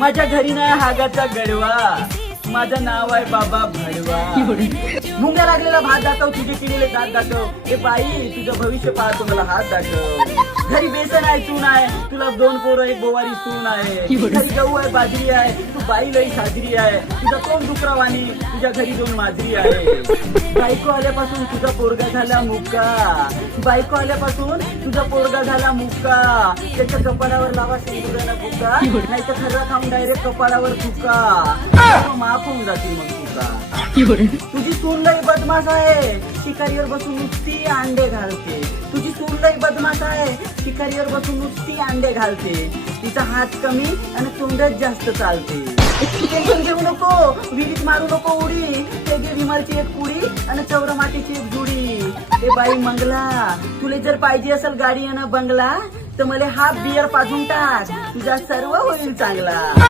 माझ्या घरी नाही हागाचा गडवा, माझं नाव आहे बाबा भडवा. मुंग्या लागलेला भात दाखव, तुझे किडीले दात दाखव. ए बाई तुझं भविष्य पाहतो, मला हात दाखव. घरी बेसन आहे तू नाही, तुला 2 पोरं एक बोवारी सून आहे. घरी गहू आहे बाजरी आहे, तू बाई लई साजरी आहे. तुझं तोंड डुकरावानी, तुझ्या घरी 2 माजरी आहे. बायको आल्यापासून तुझा पोरगा झाला मुक्का, बायको आल्यापासून तुझा पोरगा झाला मुक्का. त्याच्या कपाळावर लावा सिंदुराला बुक्का, नाही तर खर्रा खाऊन डायरेक्ट कपाळावर फुका. माफ होऊन जातील मग तुझा. तुझी सून लई बदमाश आहे, शिकारीवर बसून नुसती अंडे घालते. तुझी सून लई बदमाश आहे, शिकारीवर बसून नुसती अंडे घालते. तिचा हात कमी आणि तोंडच जास्त चालते. टेन्शन घेऊ नको, विहिरीत मारू नको उडी. ते घे विमलची एक पुडी आणि चौरा मातीची एक जुडी. ए बाई मंगला, तुला जर पाहिजे असेल गाडी आणि बंगला, तर मला हाफ बियर पाजून टाक, तुझा सर्व होईल चांगला.